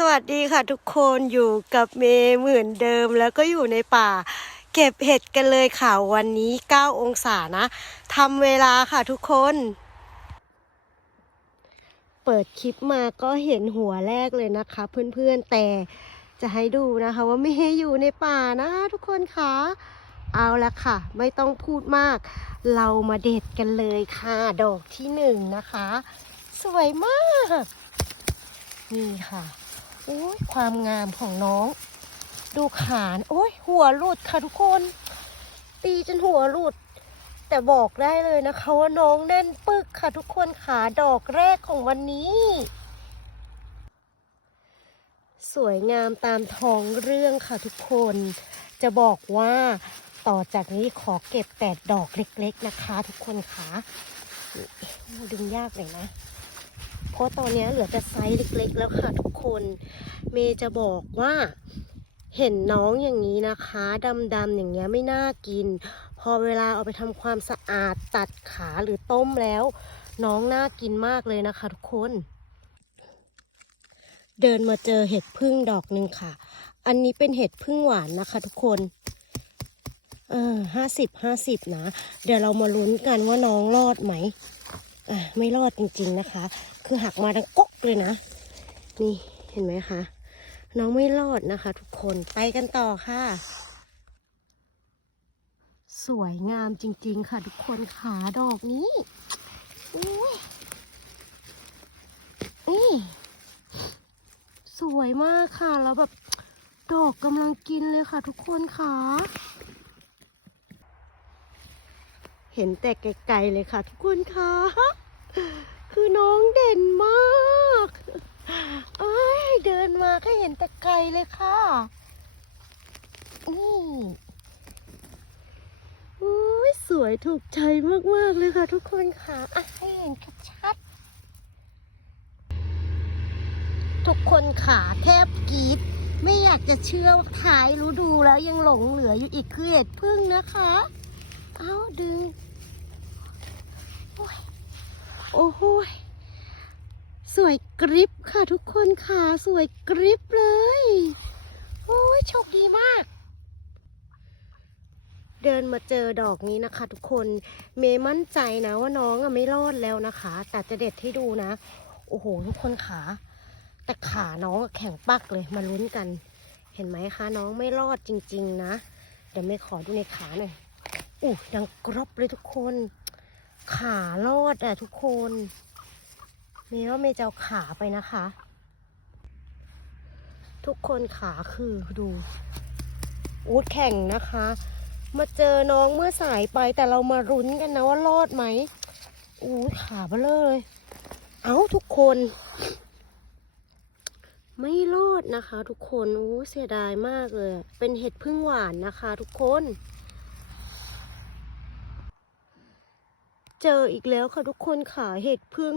สวัสดีค่ะทุกคนอยู่กับเมย์เหมือนเดิมแล้วก็อยู่ในป่า เก็บเห็ดกันเลยค่ะวันนี้ 9 องศานะทำเวลาค่ะทุกคน เปิดคลิปมาก็เห็นหัวแรกเลยนะคะเพื่อนๆแต่จะให้ดูนะคะ ว่าไม่ให้อยู่ในป่านะทุกคนค่ะเอาละค่ะ ไม่ต้องพูดมาก เรามาเด็ดกันเลยค่ะ ดอกที่หนึ่งนะคะ สวยมาก นี่ค่ะ โอ้ยความงามของน้อง ดูขาน โอ้ยหัวหลุดค่ะทุกคน ตีจนหัวหลุด แต่บอกได้เลยนะคะว่าน้องแน่นปึกค่ะทุกคนขาดอกแรกของวันนี้ สวยงามตามท้องเรื่องค่ะทุกคน จะบอกว่าต่อจากนี้ขอเก็บแปดดอกเล็ก ๆ นะคะ ทุกคนคะดึงยากเลยนะ เพราะตอนนี้เหลือแต่ไซส์เล็กๆ แล้วค่ะทุกคน เมย์จะบอกว่าเห็นน้องอย่างนี้นะคะดำๆอย่างเงี้ยไม่น่ากิน พอเวลาเอาไปทำความสะอาดตัดขาหรือต้มแล้ว น้องน่ากินมากเลยนะคะทุกคน เดินมาเจอเห็ดพึ่งดอกหนึ่งค่ะ อันนี้เป็นเห็ดพึ่งหวานนะคะทุกคนเออห้าสิบห้าสิบนะ เดี๋ยวเรามาลุ้นกันว่าน้องรอดไหม อะไม่รอดจริงๆนะคะ คือหักมาดังก๊กเลยนะ นี่เห็นไหมคะ น้องไม่รอดนะคะ ทุกคนไปกันต่อค่ะ สวยงามจริง ๆ ค่ะ ทุกคนขาดอกนี้อุ้ยนี่สวยมากค่ะ แล้วแบบดอกกำลังกินเลยค่ะ ทุกคนค่ะ เห็นแต่ไกลๆเลยค่ะ ทุกคนค่ะ คือน้องเด่นมากเอ้ยเดินมาก็เห็นแต่ไกลเลยค่ะนี่อุ้ยสวยถูกใจมาก ๆ เลยค่ะทุกคนค่ะอะให้เห็นชัดๆทุกคนขาแทบกรีดไม่อยากจะเชื่อว่าท้ายรู้ดูแล้วยังหลงเหลืออยู่อีกคือเห็ดพึ่งนะคะ เอาดึง โอ้โหสวยกริบค่ะทุกคนค่ะ สวยกริบเลย โอ้ยโชคดีมาก เดินมาเจอดอกนี้นะคะ ทุกคนเมย์มั่นใจนะว่าน้องอะไม่รอดแล้วนะคะ แต่จะเด็ดให้ดูนะ โอ้โห ทุกคนขาแต่ขาน้องแข็งปักเลยมาลุ้นกัน เห็นไหมคะน้องไม่รอดจริง ๆ นะ เดี๋ยวเมย์ขอดูในขาหน่อยอู้ดังกรอบเลยทุกคน ขารอดอะทุกคนเมย์ว่าเมย์จะเอาขาไปนะคะ ทุกคนขาคือดูอูดแข่งนะคะ มาเจอน้องเมื่อสายไปแต่เรามารุ้นกันนะว่ารอดไหมอู้ดขาเบลเลย เอาทุกคน ไม่รอดนะคะ ทุกคนอู้เสียดายมากเลย เป็นเห็ดพึ่งหวานนะคะ ทุกคน เจออีกแล้วค่ะทุกคนค่ะเห็ดพึ่ง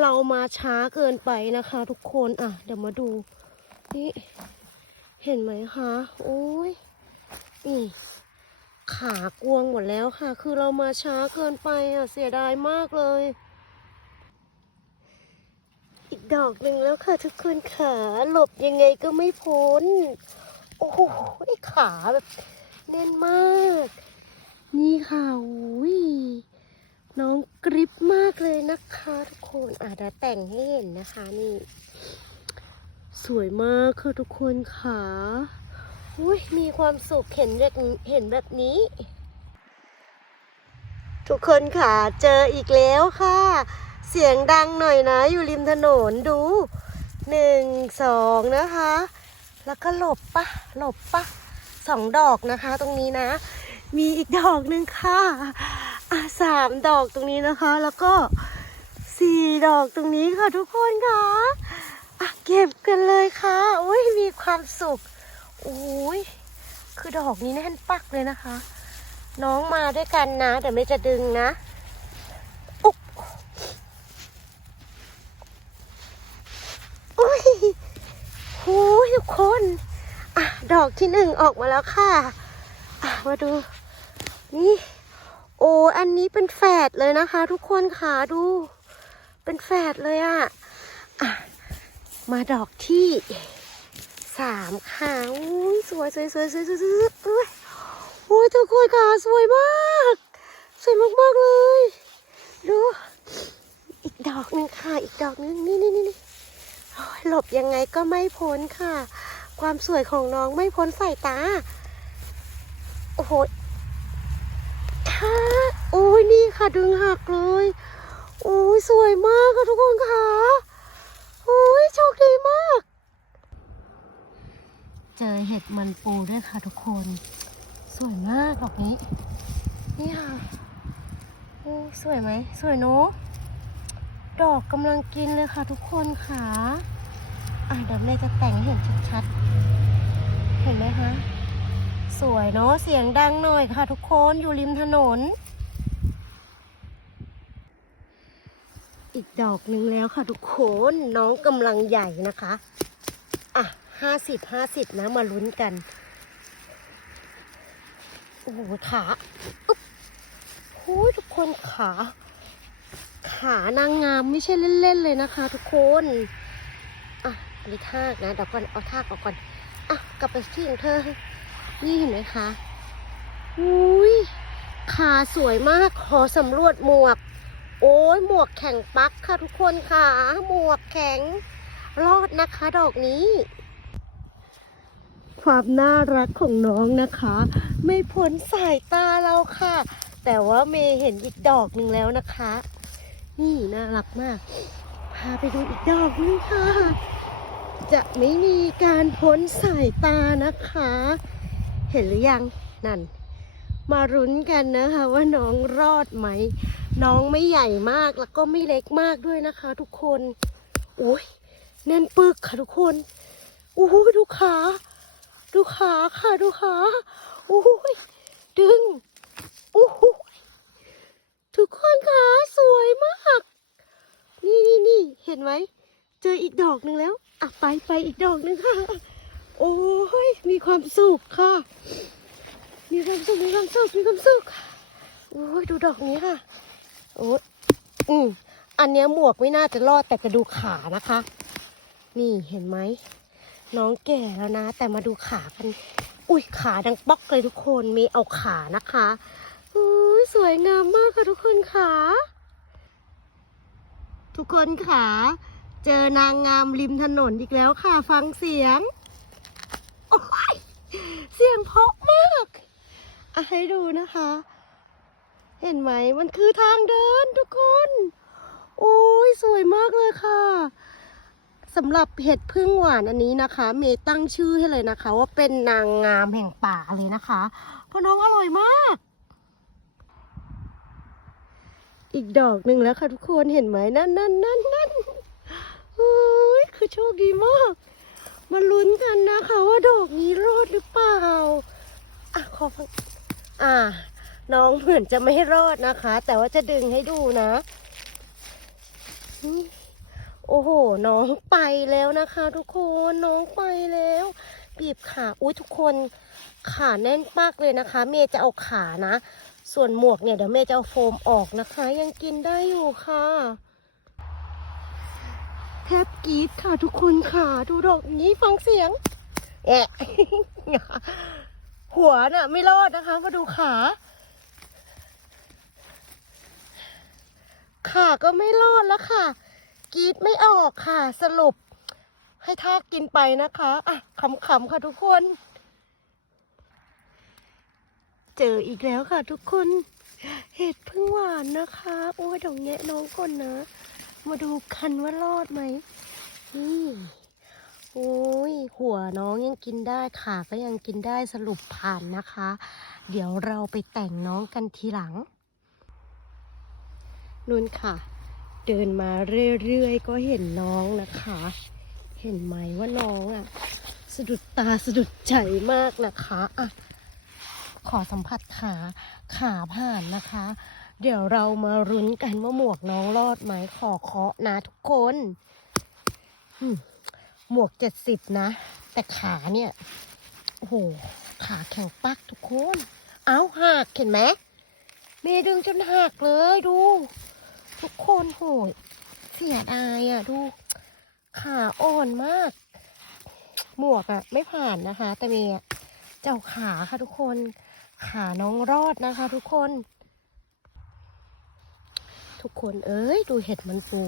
เรามาช้าเกินไปนะคะ ทุกคนอะ เดี๋ยวมาดู นี่เห็นไหมคะโอ้ยนี่ขากวงหมดแล้วค่ะ คือเรามาช้าเกินไปอะเสียดายมากเลย อีกดอกหนึ่งแล้วค่ะ ทุกคนขาหลบยังไงก็ไม่พ้น โอ้โหขาแบบแน่นมาก นี่ค่ะอุ้ยน้องกริบมากเลยนะคะทุกคนอาจจะแต่งให้เห็นนะคะนี่ สวยมากค่ะทุกคนค่ะอุ้ยมีความสุขเห็นแบบเห็นแบบนี้ ทุกคนค่ะเจออีกแล้วค่ะ เสียงดังหน่อยนะ อยู่ริมถนนดูหนึ่งสองนะคะ แล้วก็หลบปะหลบปะสองดอกนะคะตรงนี้นะ มีอีกดอกหนึ่งค่ะอะสามดอกตรงนี้นะคะ แล้วก็สี่ดอกตรงนี้ค่ะทุกคนค่ะอะเก็บกันเลยค่ะอุ้ยมีความสุขโอ้ยคือดอกนี้แน่นปักเลยนะคะ น้องมาด้วยกันนะ แต่ไม่จะดึงนะอุ๊บอุ้ยหูยทุกคน อะ ดอกที่หนึ่งออกมาแล้วค่ะ อะ มาดู นี่ โอ้อันนี้เป็นแฝดเลยนะคะ ทุกคนค่ะดู เป็นแฝดเลยอะ่ะอะมาดอกที่สามค่ะอุ้ยสวยสวยสวยสวยสวยสวยสวยโอ้ยทุกคนค่ะสวยมาก สวยมากๆเลย ดู อีกดอกหนึ่งค่ะ อีกดอกหนึ่งนี่นี่นี่หลบยังไงก็ไม่พ้นค่ะ ความสวยของน้องไม่พ้นสายตา โอ้โห ค่ะโอ้ยนี่ค่ะดึงหักเลย โอ้ยสวยมากค่ะทุกคนค่ะโอ้ยโชคดีมาก เจอเห็ดมันปูด้วยค่ะทุกคน สวยมากดอกนี้ นี่ค่ะโอ้สวยไหมสวยเนอะดอกกำลังกินเลยค่ะทุกคนค่ะอะเดี๋ยวเมย์จะแต่งให้เห็นชัดๆเห็นไหมคะ สวยเนอะเสียงดังหน่อยค่ะทุกคนอยู่ริมถนน อีกดอกหนึ่งแล้วค่ะทุกคนน้องกำลังใหญ่นะคะ อะห้าสิบห้าสิบนะมาลุ้นกัน โอ้โหขาอุ๊บโอ้ยทุกคนขา ขานางงามไม่ใช่เล่นๆเลยนะคะ ทุกคนอะอันนี้ทากนะเดี๋ยวก่อนเอาทากออกก่อนอะกลับไปที่ของเธอ นี่เห็นไหมคะอุ้ยขาสวยมาก ขอสำรวจหมวก โอ้ยหมวกแข็งปักค่ะทุกคนค่ะ หมวกแข็ง รอดนะคะดอกนี้ ความน่ารักของน้องนะคะ ไม่พ้นสายตาเราค่ะ แต่ว่าเมย์เห็นอีกดอกหนึ่งแล้วนะคะ นี่น่ารักมาก พาไปดูอีกดอกนึงค่ะ จะไม่มีการพ้นสายตานะคะ เห็นหรือยังนั่น มารุ้นกันนะคะว่าน้องรอดไหม น้องไม่ใหญ่มากแล้วก็ไม่เล็กมากด้วยนะคะ ทุกคนโอ้ยแน่นปึกค่ะทุกคนโอ้ยดูขาดูขาค่ะดูขาโอ้ยดึงโอ้ยทุกคนค่ะสวยมาก นี่นี่นี่เห็นไหมเจออีกดอกหนึ่งแล้ว อะไปไปอีกดอกหนึ่งค่ะ โอ้ยมีความสุขค่ะ มีความสุขมีความสุขมีความสุขโอ้ยดูดอกนี้ค่ะโอ้ยอืมอันเนี้ยหมวกไม่น่าจะรอดแต่จะดูขานะคะ นี่เห็นไหมน้องแก่แล้วนะ แต่มาดูขากันอุ้ยขาดังป๊อกเลยทุกคนมีเอาขานะคะอุ้ยสวยงามมากค่ะทุกคนค่ะทุกคนค่ะ เจอนางงามริมถนนอีกแล้วค่ะ ฟังเสียง โอ้ยเสียงเพราะมากอะให้ดูนะคะ เห็นไหมมันคือทางเดินทุกคน โอ้ยสวยมากเลยค่ะสำหรับเห็ดพึ่งหวานอันนี้นะคะ เมย์ตั้งชื่อให้เลยนะคะ ว่าเป็นนางงามแห่งป่าเลยนะคะเพราะน้องอร่อยมาก อีกดอกหนึ่งแล้วค่ะทุกคนเห็นไหมนั่นนั่นนั่นนั่นโอ้ยคือโชคดีมาก มาลุ้นกันนะคะ ว่าดอกนี้รอดหรือเปล่า อะขอฟังอ่า น้องเหมือนจะไม่รอดนะคะ แต่ว่าจะดึงให้ดูนะโอ้โห น้องไปแล้วนะคะ ทุกคนน้องไปแล้วบีบขาอุ้ยทุกคนขาแน่นมากเลยนะคะ เมย์จะเอาขานะ ส่วนหมวกเนี่ยเดี๋ยวเมย์จะเอาโฟมออกนะคะ ยังกินได้อยู่ค่ะ แทบกรีดค่ะทุกคนค่ะ ดูดอกนี้ฟังเสียงแอะหัวน่ะ ไม่รอดนะคะ มาดูขา ขาก็ไม่รอดแล้วค่ะกรีดไม่ออกค่ะ สรุป ให้ทากกินไปนะคะอะขำๆค่ะทุกคน เจออีกแล้วค่ะทุกคน เห็ดพึ่งหวานนะคะ โอ้ยดี๋ยวแงะน้องก่อนนะ มาดูกันว่ารอดไหมนี่โอ้ยหัวน้องยังกินได้ขาก็ยังกินได้สรุปผ่านนะคะ เดี๋ยวเราไปแต่งน้องกันทีหลังนุ่นค่ะ เดินมาเรื่อยๆก็เห็นน้องนะคะ เห็นไหมว่าน้องอะสะดุดตาสะดุดใจมากนะคะอะขอสัมผัสขาขาผ่านนะคะ เดี๋ยวเรามารุ้นกันว่าหมวกน้องรอดไหมขอเคาะนะทุกคนหมวกเจ็ดสิบนะ แต่ขาเนี่ยโอ้โหขาแข็งปักทุกคน เอาหักเห็นไหมเมย์ดึงจนหักเลยดู ทุกคนโหยเสียดายอะดู ขาอ่อนมาก หมวกอะไม่ผ่านนะคะ แต่เมย์เจ้าขาค่ะทุกคน ขาน้องรอดนะคะ ทุกคน ทุกคนเอ้ยดูเห็ดมันปู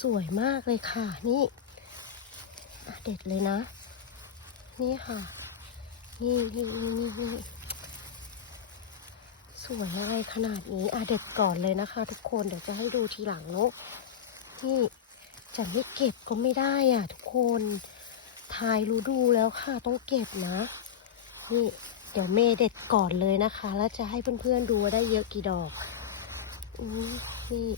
สวยมากเลยค่ะ นี่เด็ดเลยนะ นี่ค่ะ นี่นี่นี่นี่นี่สวยอะไรขนาดนี้อะเด็ดก่อนเลยนะคะ ทุกคนเดี๋ยวจะให้ดูทีหลังเนอะนี่จะไม่เก็บก็ไม่ได้อะ ทุกคนทายรู้ดูแล้วค่ะต้องเก็บนะ นี่เดี๋ยวเมเด็ดก่อนเลยนะคะ แล้วจะให้เพื่อนๆดูว่าได้เยอะกี่ดอก นี่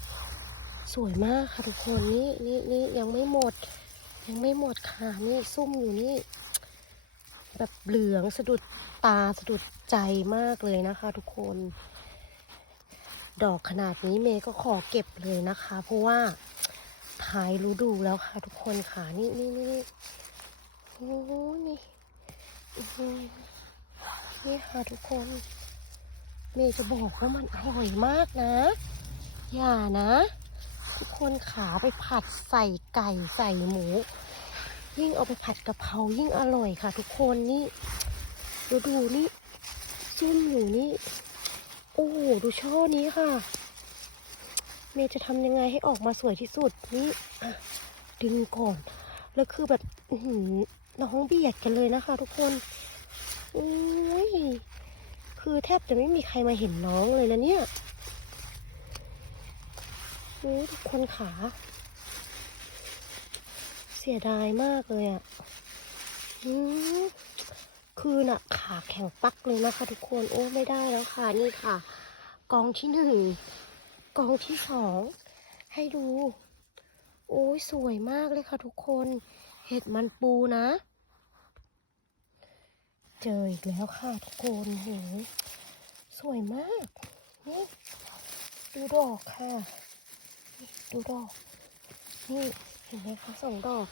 สวยมากค่ะทุกคนนี่นี่นี่ยังไม่หมด ยังไม่หมดค่ะนี่ซุ่มอยู่นี่ แบบเหลืองสะดุดตาสะดุดใจมากเลยนะคะ ทุกคน ดอกขนาดนี้เมย์ก็ขอเก็บเลยนะคะ เพราะว่าท้ายรู้ดูแล้วค่ะ ทุกคนค่ะนี่นี่นี่โอ้โหนี่นี่ค่ะทุกคน เมย์จะบอกว่ามันอร่อยมากนะ อย่านะ ทุกคนขาไปผัดใส่ไก่ใส่หมู ยิ่งเอาไปผัดกะเพรายิ่งอร่อยค่ะ ทุกคนนี่ดูดูนี่จุ่มอยู่นี่โอ้ดูช่อนี้ค่ะ เมย์จะทำยังไงให้ออกมาสวยที่สุดนี่ดึงก่อน แล้วคือแบบน้องเบียดกันเลยนะคะ ทุกคนโอ้ย คือแทบจะไม่มีใครมาเห็นน้องเลยนะเนี่ยโอ้ยทุกคนขา เสียดายมากเลยอะ่ะคือน่ะ ขาแข็งปักเลยนะคะทุกคน โอ้ไม่ได้แล้วค่ะ นี่ค่ะ กองที่หนึ่ง กองที่สอง ให้ดู โอ้ยสวยมากเลยค่ะทุกคน เห็ดมันปูนะ เจออีกแล้วค่ะทุกคนโหสวยมากนี่ดูดอกค่ะดูดอก นี่เห็นไหมคะสองดอก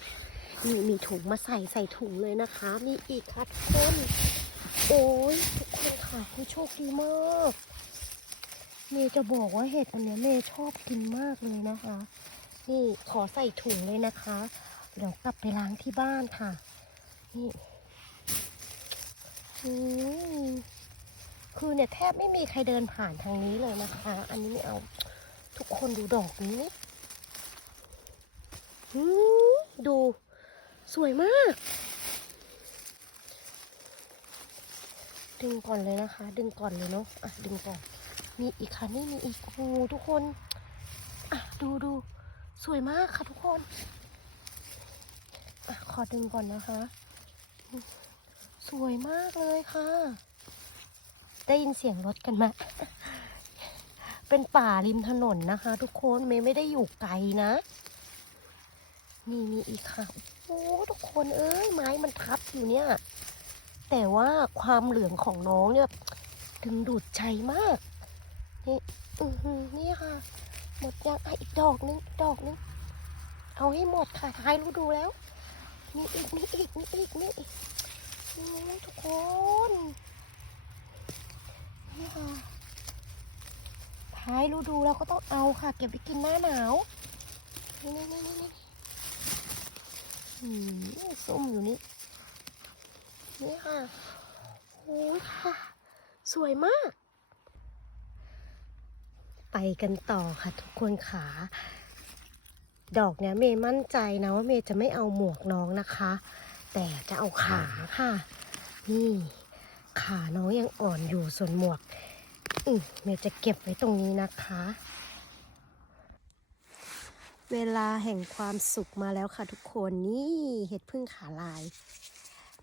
นี่มีถุงมาใส่ใส่ถุงเลยนะคะ มีอีกค่ะทุกคนโอ้ยทุกคนค่ะคุณโชคดีมากเมย์จะบอกว่าเห็ดอันนี้เมย์ชอบกินมากเลยนะคะ นี่ขอใส่ถุงเลยนะคะ เดี๋ยวกลับไปล้างที่บ้านค่ะ นี่ คือเนี่ยแทบไม่มีใครเดินผ่านทางนี้เลยนะคะ อันนี้ไม่เอา ทุกคนดูดอกนี้ดูสวยมาก ดึงก่อนเลยนะคะ ดึงก่อนเลยเนาะอะดึงก่อน มีอีกค่ะนี่มีอีกโอ้ทุกคน อะดูดูสวยมากค่ะทุกคน อะขอดึงก่อนนะคะ สวยมากเลยค่ะ ได้ยินเสียงรถกันไหมเป็นป่าริมถนนนะคะ ทุกคนเมย์ไม่ได้อยู่ไกลนะ นี่มีอีกค่ะโอ้ทุกคนเอ้ยไม้มันทับอยู่เนี่ย แต่ว่าความเหลืองของน้องเนี่ยดึงดูดใจมาก นี่อือหือนี่ค่ะ หมดยังอ,อีกดอกนึงดอกนึงเอาให้หมดค่ะท้ายรู้ดูแล้วนี่อีกนี่อีกนี่อีกนี่อีก ทุกคนนี่ค่ะท้ายรูดูแล้วก็ต้องเอาค่ะ เก็บไปกินหน้าหนาว นี่นี่นี่นี่นี่อืมส้มอยู่นี่ นี่ค่ะโอ้ยค่ะ สวยมาก ไปกันต่อค่ะทุกคนขาดอกเนี้ยเมย์มั่นใจนะว่าเมย์จะไม่เอาหมวกน้องนะคะ แต่จะเอาขาค่ะ นี่ ขาน้องยังอ่อนอยู่ส่วนหมวกอืมเมย์จะเก็บไว้ตรงนี้นะคะ เวลาแห่งความสุขมาแล้วค่ะทุกคนนี่เห็ดพึ่งขาลาย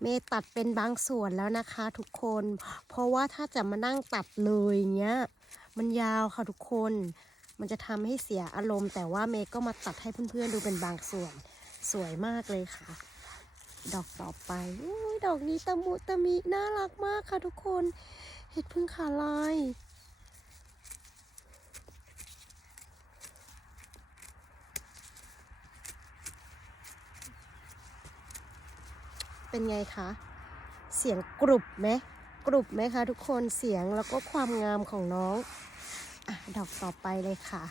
เมย์ตัดเป็นบางส่วนแล้วนะคะ ทุกคน เพราะว่าถ้าจะมานั่งตัดเลยอย่างเงี้ย มันยาวค่ะทุกคน มันจะทำให้เสียอารมณ์ แต่ว่าเมย์ก็มาตัดให้เพื่อนๆดูเป็นบางส่วน สวยมากเลยค่ะ ดอกต่อไปอุ๊ยดอกนี้ตะมุตะมิน่ารักมากค่ะทุกคน เห็ดพึ่งขาลาย เป็นไงคะ เสียงกรุบไหมกรุบไหมคะทุกคนเสียงแล้วก็ความงามของน้องอดอกต่อไปเลยค่ะ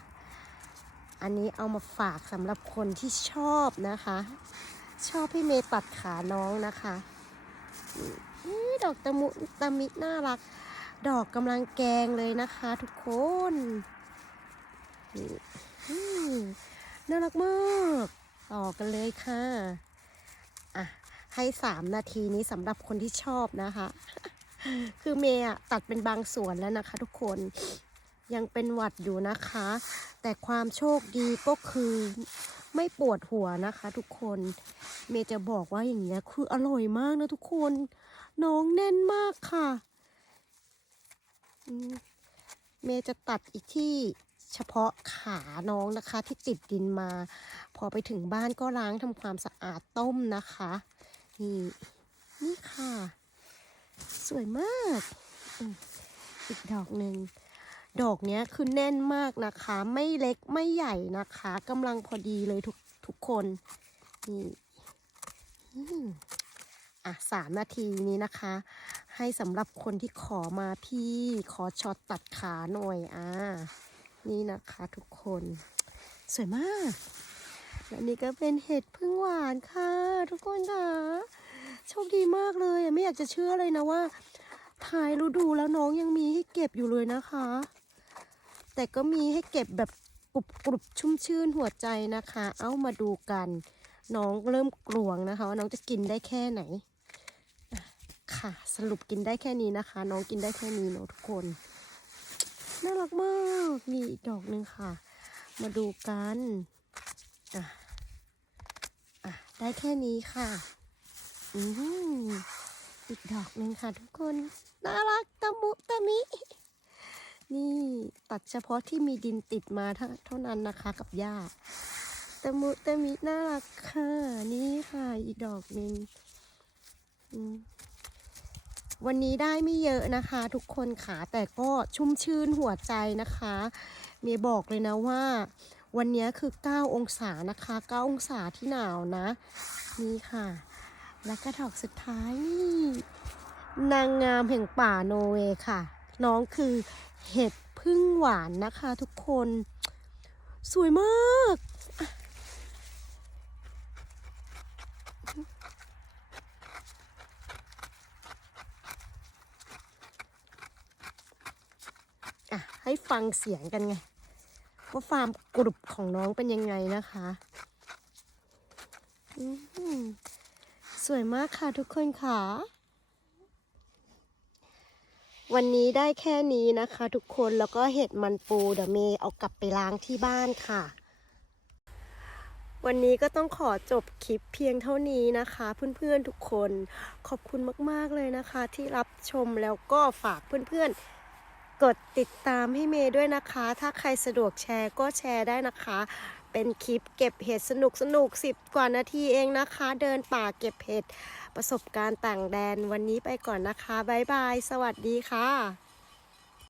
อันนี้เอามาฝากสำหรับคนที่ชอบนะคะ ชอบให้เมย์ตัดขาน้องนะคะนี่ดอกตะมุตะมิน่ารัก ดอกกำลังแกงเลยนะคะ ทุกคนน่ารักมากต่อกันเลยค่ะ อะ ให้สามนาทีนี้สำหรับคนที่ชอบนะคะ คือเมย์อะตัดเป็นบางส่วนแล้วนะคะ ทุกคนยังเป็นหวัดอยู่นะคะ แต่ความโชคดีก็คือ ไม่ปวดหัวนะคะทุกคน เมย์จะบอกว่าอย่างเงี้ยคืออร่อยมากนะทุกคน น้องแน่นมากค่ะ เมย์จะตัดอีกที่เฉพาะขาน้องนะคะที่ติดดินมา พอไปถึงบ้านก็ล้างทำความสะอาดต้มนะคะ นี่นี่ค่ะ สวยมาก อีกดอกหนึ่ง ดอกเนี้ยคือแน่นมากนะคะ ไม่เล็กไม่ใหญ่นะคะกำลังพอดีเลยทุกทุกคนนี่อะสามนาทีนี้นะคะ ให้สำหรับคนที่ขอมาพี่ขอช็อตตัดขาหน่อยอ่านี่นะคะทุกคนสวยมาก และนี่ก็เป็นเห็ดพึ่งหวานค่ะ ทุกคนค่ะโชคดีมากเลยไม่อยากจะเชื่อเลยนะว่าท้ายฤดูแล้วน้องยังมีให้เก็บอยู่เลยนะคะ แต่ก็มีให้เก็บแบบกรุบกรุบชุ่มชื่นหัวใจนะคะ เอามาดูกัน น้องเริ่มกลวงนะคะว่าน้องจะกินได้แค่ไหน ค่ะ สรุปกินได้แค่นี้นะคะ น้องกินได้แค่นี้เนาะทุกคนน่ารักมากมีอีกดอกหนึ่งค่ะ มาดูกันอะอะได้แค่นี้ค่ะ อืมอีกดอกหนึ่งค่ะทุกคน น่ารักตะมุตะมิ นี่ตัดเฉพาะที่มีดินติดมาเท่านั้นนะคะกับหญ้าตมุตมิน่ารักค่ะนี่ค่ะอีกดอกหนึ่งวันนี้ได้ไม่เยอะนะคะ ทุกคนค่ะแต่ก็ชุ่มชื่นหัวใจนะคะเมย์บอกเลยนะว่า วันนี้คือ 9 องศานะคะ 9 องศาที่หนาวนะ นี่ค่ะ แล้วก็ดอกสุดท้ายนางงามแห่งป่าโนเวย์ค่ะ น้องคือเห็ดพึ่งหวานนะคะทุกคน สวยมาก อะ ให้ฟังเสียงกันไง ว่าฟาร์มกรุบของน้องเป็นยังไงนะคะอืมสวยมากค่ะทุกคนค่ะ วันนี้ได้แค่นี้นะคะ ทุกคนแล้วก็เห็ดมันปูเดี๋ยวเมย์เอากลับไปล้างที่บ้านค่ะ วันนี้ก็ต้องขอจบคลิปเพียงเท่านี้นะคะ เพื่อนๆทุกคนขอบคุณมากๆเลยนะคะ ที่รับชมแล้วก็ฝากเพื่อนๆ กดติดตามให้เมย์ด้วยนะคะ ถ้าใครสะดวกแชร์ก็แชร์ได้นะคะ เป็นคลิปเก็บเห็ดสนุกสนุกสิบกว่านาทีเองนะคะ เดินป่าเก็บเห็ด ประสบการณ์ต่างแดนวันนี้ไปก่อนนะคะ บ๊ายบาย สวัสดีค่ะ